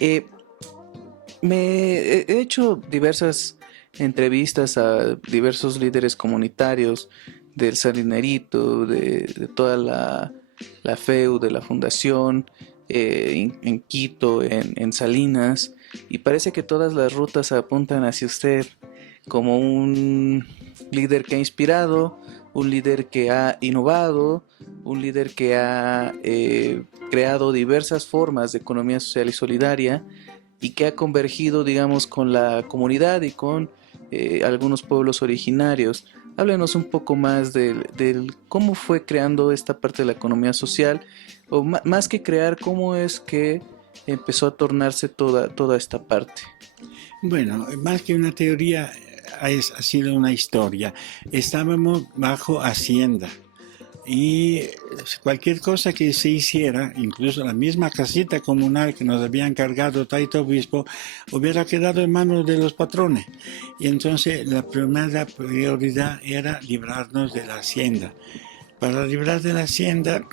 Eh, he hecho diversas entrevistas a diversos líderes comunitarios del Salinerito, de toda la FEU, de la fundación, en Quito, en Salinas, y parece que todas las rutas apuntan hacia usted como un líder que ha inspirado, un líder que ha innovado, un líder que ha creado diversas formas de economía social y solidaria y que ha convergido, digamos, con la comunidad y con algunos pueblos originarios. Háblenos un poco más del cómo fue creando esta parte de la economía social, o más que crear, cómo es que empezó a tornarse toda esta parte. Bueno, más que una teoría, ha sido una historia. Estábamos bajo Hacienda y cualquier cosa que se hiciera, incluso la misma casita comunal que nos había encargado Taito Obispo, hubiera quedado en manos de los patrones. Y entonces la primera prioridad era librarnos de la Hacienda. Para librar de la Hacienda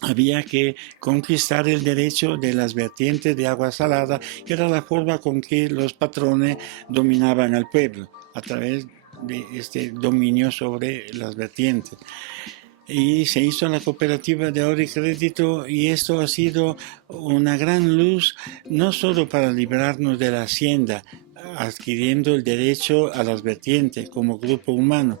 había que conquistar el derecho de las vertientes de agua salada, que era la forma con que los patrones dominaban al pueblo, a través de este dominio sobre las vertientes. Y se hizo la cooperativa de ahorro y crédito, y esto ha sido una gran luz, no solo para librarnos de la hacienda, adquiriendo el derecho a las vertientes como grupo humano,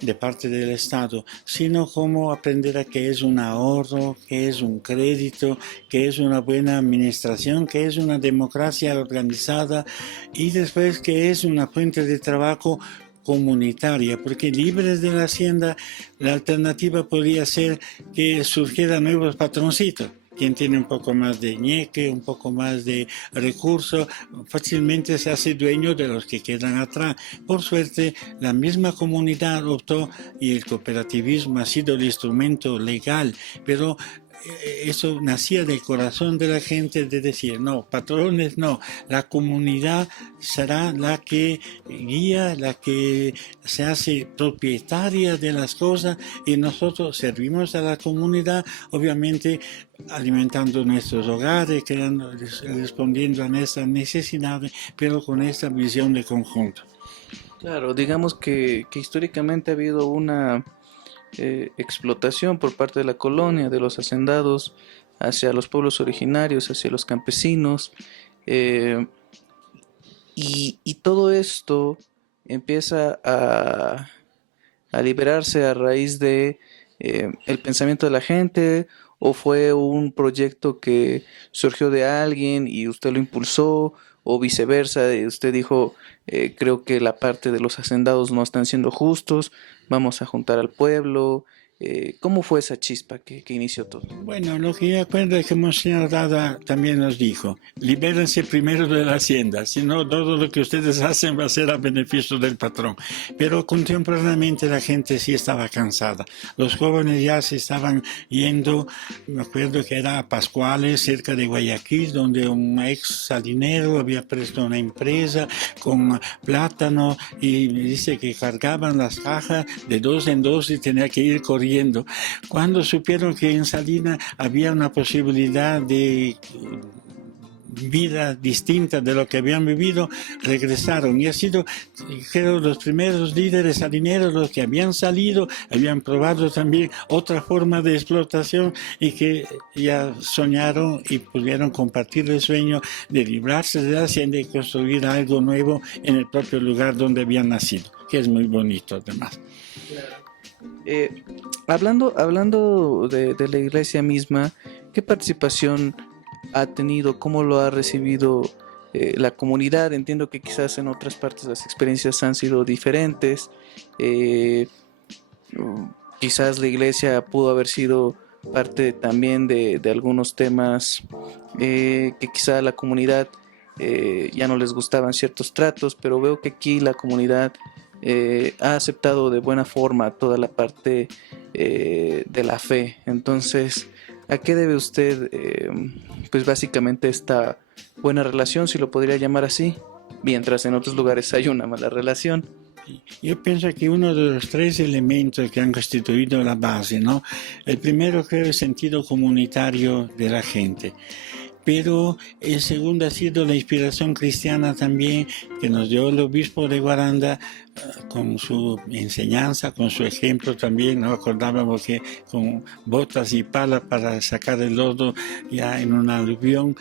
de parte del Estado, sino cómo aprender a qué es un ahorro, qué es un crédito, qué es una buena administración, qué es una democracia organizada y después qué es una fuente de trabajo comunitaria, porque libres de la hacienda, la alternativa podría ser que surgieran nuevos patroncitos. Quien tiene un poco más de ñeque, un poco más de recursos, fácilmente se hace dueño de los que quedan atrás. Por suerte, la misma comunidad optó y el cooperativismo ha sido el instrumento legal, pero eso nacía del corazón de la gente de decir, no, patrones no, la comunidad será la que guía, la que se hace propietaria de las cosas y nosotros servimos a la comunidad, obviamente alimentando nuestros hogares, creando, respondiendo a nuestras necesidades, pero con esta visión de conjunto. Claro, digamos que históricamente ha habido una explotación por parte de la colonia, de los hacendados, hacia los pueblos originarios, hacia los campesinos, eh, y todo esto empieza a liberarse a raíz de el pensamiento de la gente, o fue un proyecto que surgió de alguien y usted lo impulsó, o viceversa, y usted dijo, creo que la parte de los hacendados no están siendo justos, vamos a juntar al pueblo. ¿Cómo fue esa chispa que inició todo? Bueno, lo que yo acuerdo es que Monseñor Dada también nos dijo, libérense primero de la hacienda, si no todo lo que ustedes hacen va a ser a beneficio del patrón. Pero contemporáneamente la gente sí estaba cansada. Los jóvenes ya se estaban yendo, me acuerdo que era a Pascuales, cerca de Guayaquil, donde un ex salinero había puesto una empresa con plátano y me dice que cargaban las cajas de dos en dos y tenía que ir corriendo. Cuando supieron que en Salinas había una posibilidad de vida distinta de lo que habían vivido, regresaron y ha sido, creo, los primeros líderes salineros los que habían salido, habían probado también otra forma de explotación y que ya soñaron y pudieron compartir el sueño de librarse de la hacienda y construir algo nuevo en el propio lugar donde habían nacido, que es muy bonito además. Eh, hablando de la iglesia misma, ¿qué participación ha tenido? ¿Cómo lo ha recibido la comunidad? Entiendo que quizás en otras partes las experiencias han sido diferentes. Eh, Quizás la iglesia pudo haber sido parte también de algunos temas que quizá a la comunidad ya no les gustaban ciertos tratos, pero veo que aquí la comunidad ha aceptado de buena forma toda la parte de la fe. Entonces, ¿a qué debe usted, pues básicamente esta buena relación, si lo podría llamar así? Mientras en otros lugares hay una mala relación. Yo pienso que uno de los tres elementos que han constituido la base, ¿no? El primero creo es el sentido comunitario de la gente. pero el segundo ha sido la inspiración cristiana también que nos dio el obispo de Guaranda, con su enseñanza, con su ejemplo también. Nos acordábamos que con botas y palas para sacar el lodo ya en una aluvión.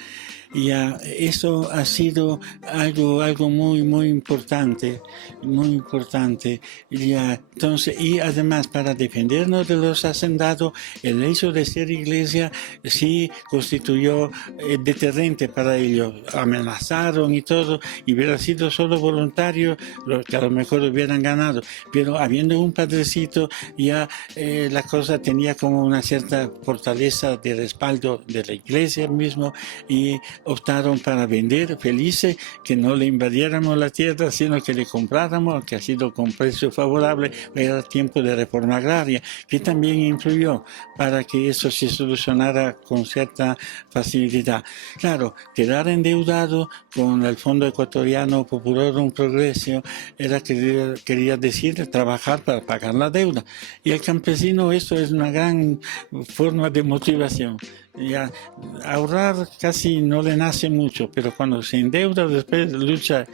Ya, eso ha sido algo muy importante, muy importante. Ya, entonces, y además para defendernos de los hacendados, el hecho de ser iglesia sí constituyó deterrente para ellos. Amenazaron y todo, y hubiera sido solo voluntario, los que a lo mejor hubieran ganado. Pero habiendo un padrecito, ya la cosa tenía como una cierta fortaleza de respaldo de la iglesia mismo, y optaron para vender, felices, que no le invadiéramos la tierra, sino que le compráramos, que ha sido con precio favorable. Era tiempo de reforma agraria, que también influyó para que eso se solucionara con cierta facilidad. Claro, quedar endeudado con el Fondo Ecuatoriano Popular Progreso era quería decir trabajar para pagar la deuda. Y al campesino eso es una gran forma de motivación. Ya, ahorrar casi no le nace mucho, pero cuando se endeuda después lucha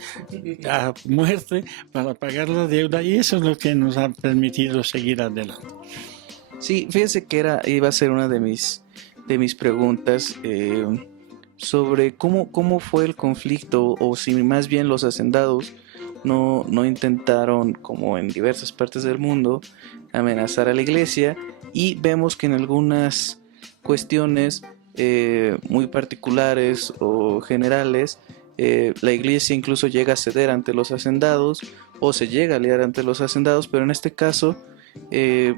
a muerte para pagar la deuda, y eso es lo que nos ha permitido seguir adelante. Sí, fíjese que iba a ser una de mis preguntas sobre cómo fue el conflicto, o si más bien los hacendados no intentaron, como en diversas partes del mundo, amenazar a la iglesia, y vemos que en algunas cuestiones muy particulares o generales, la iglesia incluso llega a ceder ante los hacendados o se llega a aliar ante los hacendados, pero en este caso, eh,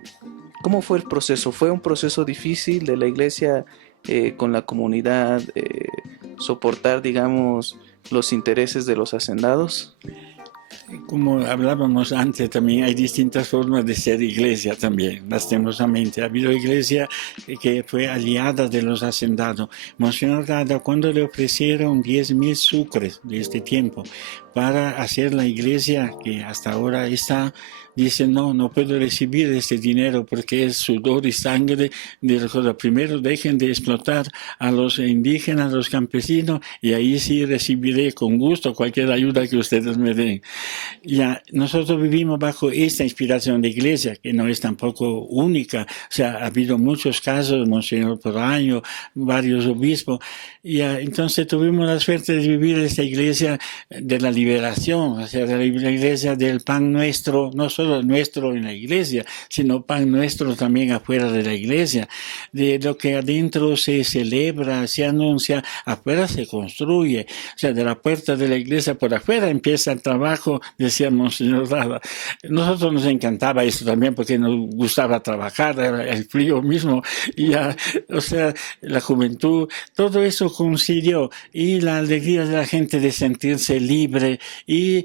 ¿cómo fue el proceso? ¿Fue un proceso difícil de la iglesia con la comunidad soportar, digamos, los intereses de los hacendados? Como hablábamos antes, también hay distintas formas de ser iglesia también, lastimosamente. Ha habido iglesia que fue aliada de los hacendados. Monseñor Dada, cuando le ofrecieron 10.000 sucres de este tiempo para hacer la iglesia que hasta ahora está, dice, no puedo recibir este dinero porque es sudor y sangre de los cosas. Primero dejen de explotar a los indígenas, a los campesinos, y ahí sí recibiré con gusto cualquier ayuda que ustedes me den. Ya, nosotros vivimos bajo esta inspiración de iglesia, que no es tampoco única. O sea, ha habido muchos casos, Monseñor Poraño, varios obispos. Ya, entonces tuvimos la suerte de vivir esta iglesia de la liberación, o sea, de la iglesia del pan nuestro, no solo nuestro en la iglesia, sino pan nuestro también afuera de la iglesia. De lo que adentro se celebra, se anuncia, afuera se construye. O sea, de la puerta de la iglesia por afuera empieza el trabajo, decía Monseñor Rada. Nosotros nos encantaba eso también porque nos gustaba trabajar, el frío mismo, y ya, o sea, la juventud, todo eso coincidió, y la alegría de la gente de sentirse libre y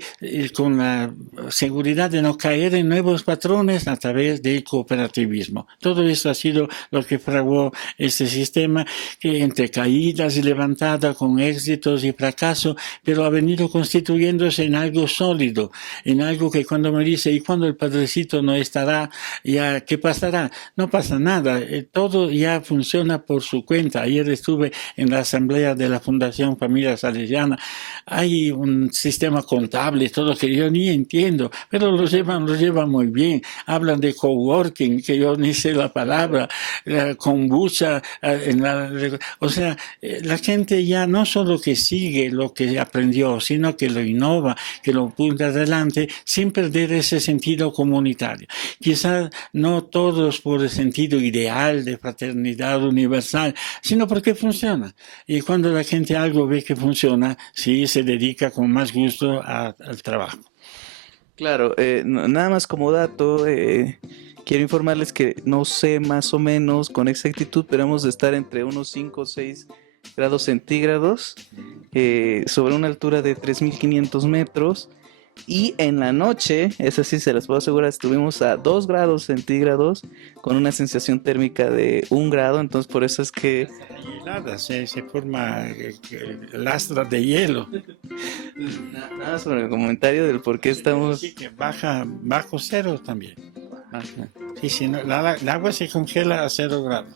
con la seguridad de no caer en nuevos patrones a través del cooperativismo. Todo eso ha sido lo que fraguó este sistema, que entre caídas y levantadas, con éxitos y fracasos, pero ha venido constituyéndose en algo sólido, en algo que cuando me dice, ¿y cuando el padrecito no estará? Ya, ¿qué pasará? No pasa nada, todo ya funciona por su cuenta. Ayer estuve en la asamblea de la Fundación Familia Salesiana. Hay un sistema contable, todo que yo ni entiendo, pero lo llevan muy bien. Hablan de coworking, que yo ni sé la palabra, kombucha, o sea, la gente ya no solo que sigue lo que aprendió, sino que lo innova, que lo punta adelante, sin perder ese sentido comunitario. Quizás no todos por el sentido ideal de fraternidad universal, sino porque funciona. Y cuando la gente algo ve que funciona, sí se dedica con más gusto al trabajo. Claro, nada más como dato, quiero informarles que no sé más o menos con exactitud, pero hemos de estar entre unos 5 o 6 grados centígrados, sobre una altura de 3.500 metros. Y en la noche, eso sí se las puedo asegurar, estuvimos a 2 grados centígrados con una sensación térmica de 1 grado. Entonces por eso es que Helada, se forma lastra de hielo. nada sobre el comentario del por qué estamos... Sí, que bajo cero también. Sí, no, el agua se congela a 0 grados.